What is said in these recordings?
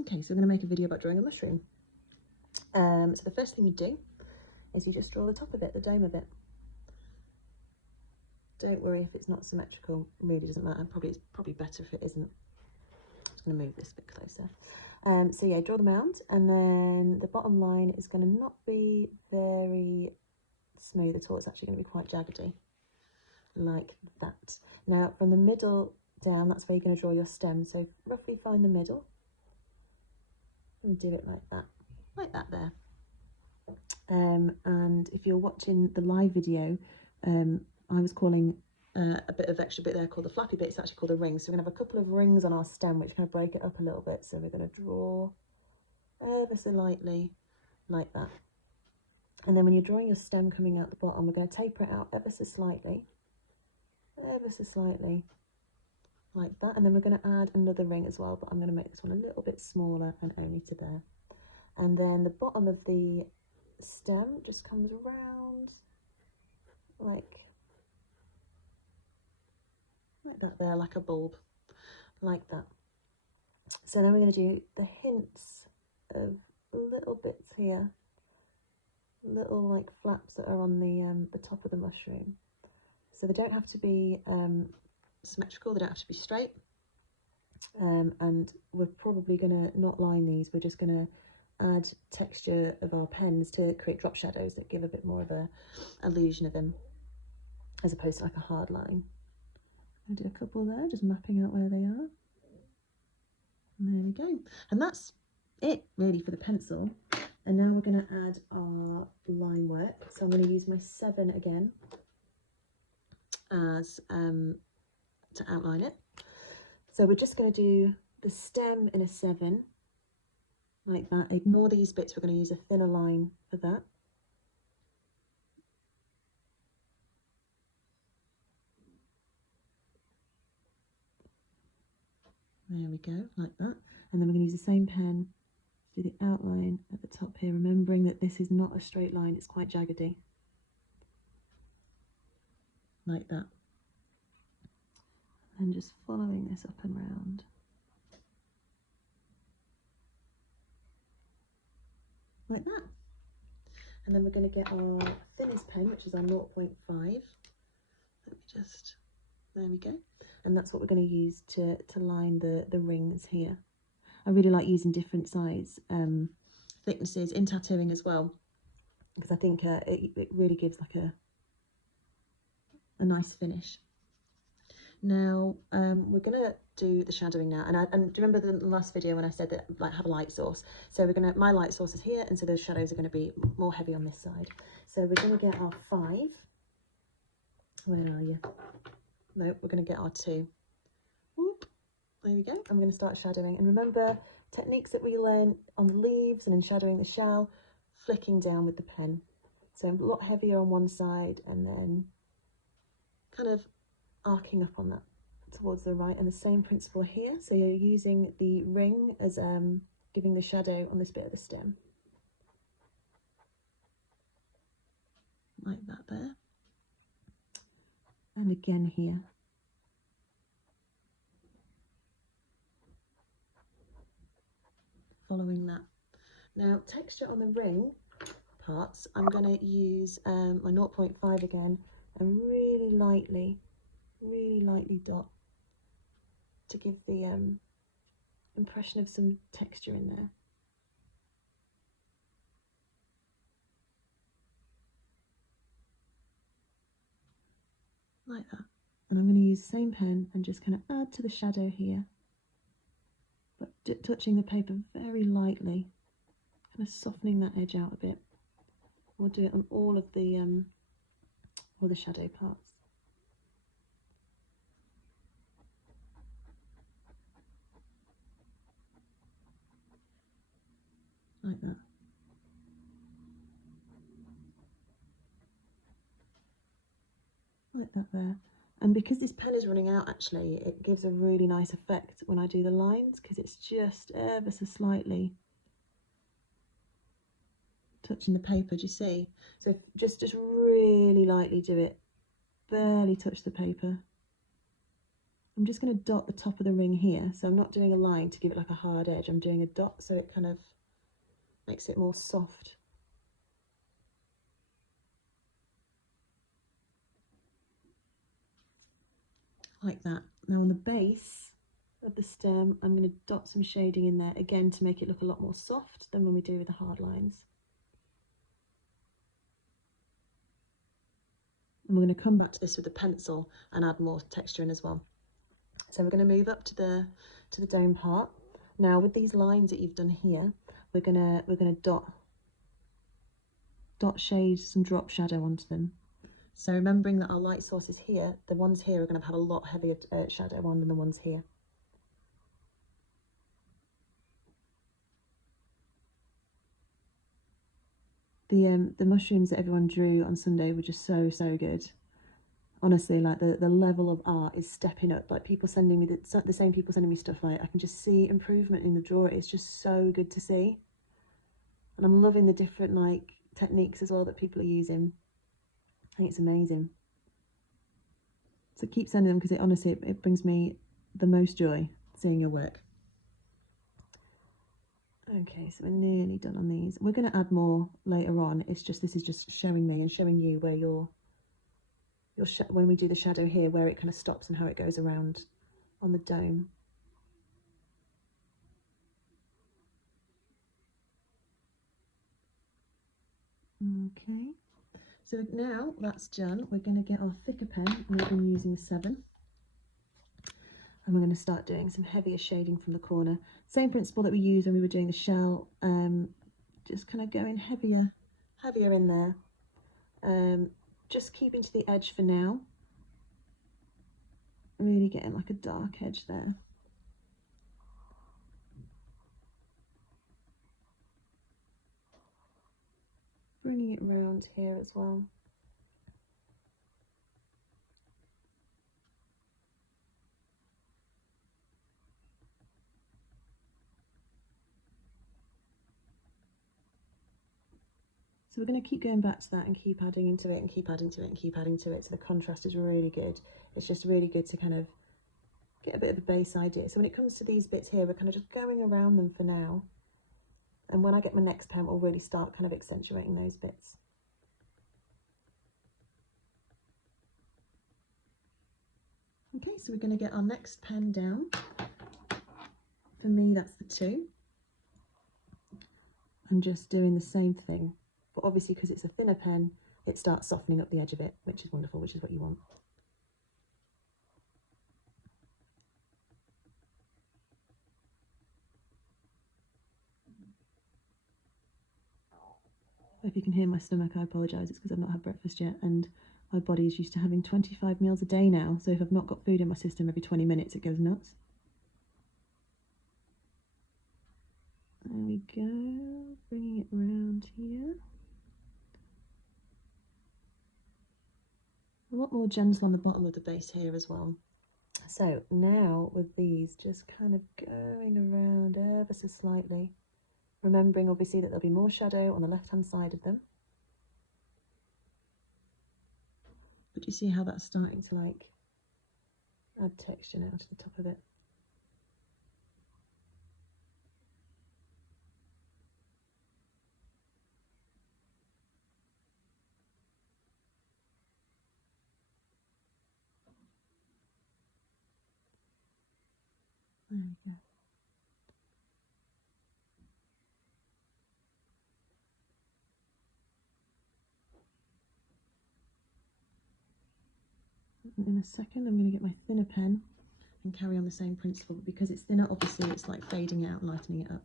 Okay, so I'm going to make a video about drawing a mushroom. So the first thing you do is you just draw the top of it, the dome of it. Don't worry if it's not symmetrical, it really doesn't matter. It's probably better if it isn't. I'm just going to move this a bit closer. So yeah, draw the mound, and then the bottom line is going to not be very smooth at all. It's actually going to be quite jaggedy, like that. Now from the middle down, that's where you're going to draw your stem. So roughly find the middle and do it like that there. And if you're watching the live video, I was calling a bit of extra bit there called the flappy bit. It's actually called a ring. So we're going to have a couple of rings on our stem, which kind of break it up a little bit. So we're going to draw ever so lightly like that. And then when you're drawing your stem coming out the bottom, we're going to taper it out ever so slightly, like that. And then we're going to add another ring as well, but I'm going to make this one a little bit smaller and only to there. And then the bottom of the stem just comes around like that there, like a bulb, like that. So then we're going to do the hints of little bits here, little like flaps that are on the top of the mushroom. So they don't have to be symmetrical, they don't have to be straight. And we're probably going to not line these, we're just going to add texture of our pens to create drop shadows that give a bit more of a illusion of him, as opposed to like a hard line. I'll do a couple there, just mapping out where they are. And there we go. And that's it really for the pencil. And now we're going to add our line work. So I'm going to use my 7 again as to outline it. So we're just going to do the stem in a 7 like that. Ignore these bits, we're going to use a thinner line for that. There we go, like that. And then we're going to use the same pen to do the outline at the top here, remembering that this is not a straight line, it's quite jaggedy. Like that. And just following this up and round. Like that. And then we're going to get our thinnest pen, which is our 0.5. Let me just, there we go. And that's what we're going to use to line the rings here. I really like using different size thicknesses in tattooing as well, because I think it really gives like a nice finish. Now we're gonna do the shadowing now, and do you remember the last video when I said that like have a light source? So we're gonna, my light source is here, and so those shadows are going to be more heavy on this side. So we're going to get our 5. Where are you? No, we're going to get our 2. Whoop. There we go. I'm going to start shadowing, and remember techniques that we learned on the leaves and in shadowing the shell, flicking down with the pen. So a lot heavier on one side and then kind of arcing up on that towards the right, and the same principle here. So you're using the ring as giving the shadow on this bit of the stem, like that there, and again here. Following that. Now texture on the ring parts, I'm going to use my 0.5 again, and really lightly dot to give the impression of some texture in there. Like that. And I'm going to use the same pen and just kind of add to the shadow here, but touching the paper very lightly, kind of softening that edge out a bit. We'll do it on all the shadow parts. Like that. Like that there. And because this pen is running out, actually, it gives a really nice effect when I do the lines, because it's just ever so slightly touching the paper, do you see? So just really lightly do it, barely touch the paper, I'm just going to dot the top of the ring here. So I'm not doing a line to give it like a hard edge. I'm doing a dot so it kind of makes it more soft. Like that. Now on the base of the stem, I'm going to dot some shading in there again to make it look a lot more soft than when we do with the hard lines. And we're going to come back to this with a pencil and add more texture in as well. So we're going to move up to the dome part. Now with these lines that you've done here, we're gonna dot shade some drop shadow onto them. So remembering that our light source is here, the ones here are going to have a lot heavier shadow on than the ones here. The mushrooms that everyone drew on Sunday were just so good. Honestly, like the level of art is stepping up. Like people sending me the same people sending me stuff, like I can just see improvement in the draw. It's just so good to see. And I'm loving the different like techniques as well that people are using. I think it's amazing. So keep sending them because it honestly it brings me the most joy seeing your work. Okay, so we're nearly done on these. We're going to add more later on. It's just this is just showing me and showing you where when we do the shadow here, where it kind of stops and how it goes around on the dome. Okay, so now that's done, we're going to get our thicker pen. We've been using a 7. And we're going to start doing some heavier shading from the corner. Same principle that we used when we were doing the shell, just kind of going heavier in there. Just keeping to the edge for now. Really getting like a dark edge there. Bringing it round here as well. So we're going to keep going back to that and keep adding into it and keep adding to it and keep adding to it. So the contrast is really good. It's just really good to kind of get a bit of a base idea. So when it comes to these bits here, we're kind of just going around them for now. And when I get my next pen, we'll really start kind of accentuating those bits. Okay, so we're going to get our next pen down. For me, that's the 2. I'm just doing the same thing. But obviously, because it's a thinner pen, it starts softening up the edge of it, which is wonderful, which is what you want. If you can hear my stomach, I apologise. It's because I've not had breakfast yet, and my body is used to having 25 meals a day now. So if I've not got food in my system every 20 minutes, it goes nuts. There we go, bringing it round here. A lot more gentle on the bottom of the base here as well. So now with these, just kind of going around ever so slightly, remembering obviously that there'll be more shadow on the left hand side of them. But you see how that's starting to like add texture now to the top of it. There we go. In a second, I'm going to get my thinner pen and carry on the same principle, but because it's thinner, obviously it's like fading out and lightening it up.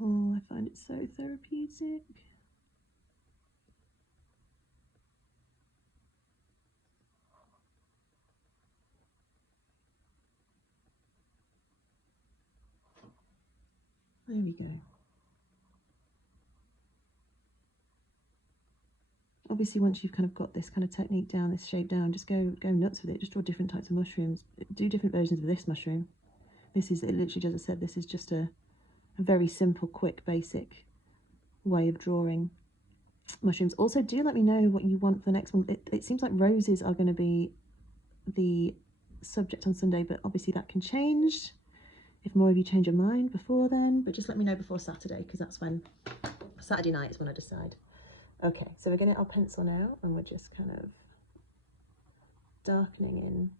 Oh, I find it so therapeutic. There we go. Obviously, once you've kind of got this kind of technique down, this shape down, just go nuts with it. Just draw different types of mushrooms. Do different versions of this mushroom. This is, it literally, as I said, this is just a very simple, quick, basic way of drawing mushrooms. Also, do let me know what you want for the next one. It seems like roses are going to be the subject on Sunday, but obviously that can change if more of you change your mind before then. But just let me know before Saturday, because that's when, Saturday night is when I decide. Okay, so we're going to get our pencil now, and we're just kind of darkening in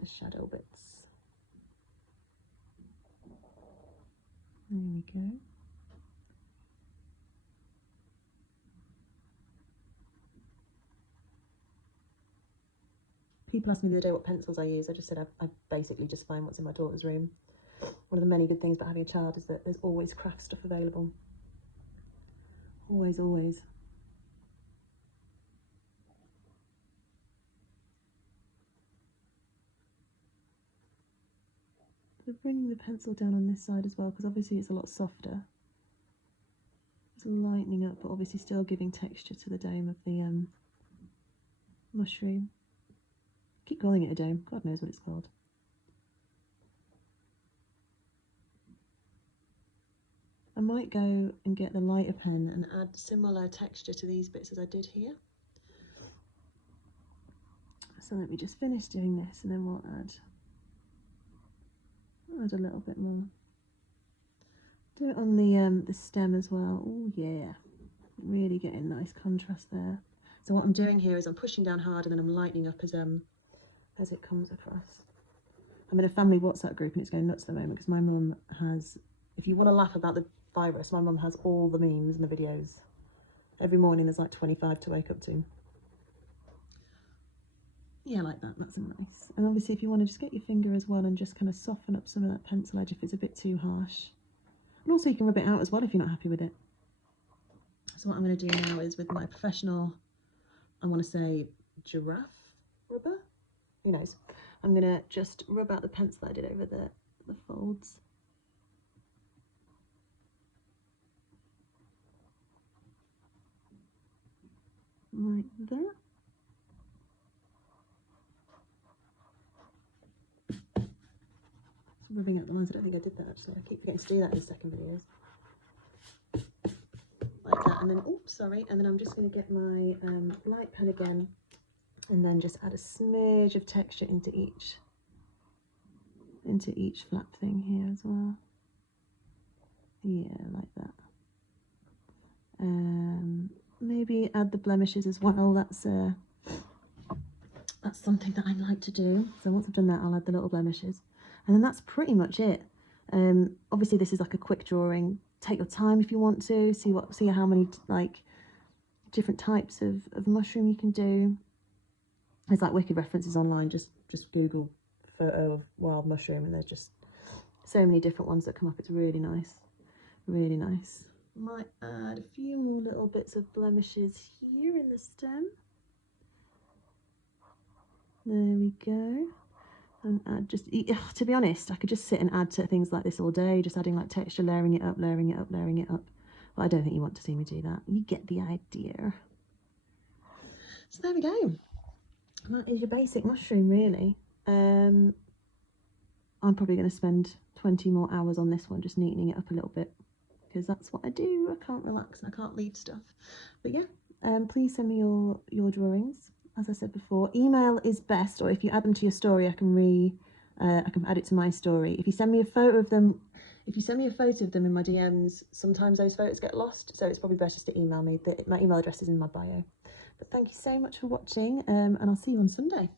the shadow bits. There we go. People asked me the other day what pencils I use. I just said I basically just find what's in my daughter's room. One of the many good things about having a child is that there's always craft stuff available. Always, always. We're bringing the pencil down on this side as well, because obviously it's a lot softer. It's lightening up, but obviously still giving texture to the dome of the mushroom. I keep calling it a dome. God knows what it's called. I might go and get the lighter pen and add similar texture to these bits as I did here. So let me just finish doing this, and then we'll add a little bit more. Do it on the stem as well. Oh yeah, really getting nice contrast there. So what I'm doing here is I'm pushing down hard, and then I'm lightening up as it comes across. I'm in a family WhatsApp group, and it's going nuts at the moment because my mum has, if you want to laugh about the virus, my mum has all the memes and the videos. Every morning there's like 25 to wake up to. Yeah, like that, that's nice. And obviously if you want to just get your finger as well and just kind of soften up some of that pencil edge if it's a bit too harsh. And also you can rub it out as well if you're not happy with it. So what I'm going to do now is with my professional, I want to say giraffe rubber, who knows. I'm going to just rub out the pencil I did over the folds. Like that. Rubbing out the lines. I don't think I did that actually. I keep forgetting to do that in the second videos. Like that, and then, oops, sorry, and then I'm just going to get my light pen again, and then just add a smidge of texture into each flap thing here as well. Yeah, like that. Maybe add the blemishes as well. That's something that I like to do. So once I've done that, I'll add the little blemishes. And then that's pretty much it. Obviously this is like a quick drawing. Take your time if you want to, see how many like different types of mushroom you can do. There's like wicked references online, just Google photo of wild mushroom and there's just so many different ones that come up. It's really nice, really nice. Might add a few more little bits of blemishes here in the stem. There we go. And add just, to be honest, I could just sit and add to things like this all day, just adding like texture, layering it up, layering it up, layering it up. But I don't think you want to see me do that. You get the idea. So there we go. That is your basic mushroom, really. I'm probably going to spend 20 more hours on this one, just neatening it up a little bit, because that's what I do. I can't relax and I can't leave stuff. But yeah, please send me your drawings. As I said before, email is best, or if you add them to your story, I can add it to my story. If you send me a photo of them, in my DMs, sometimes those photos get lost, so it's probably best just to email me. My email address is in my bio. But thank you so much for watching, and I'll see you on Sunday.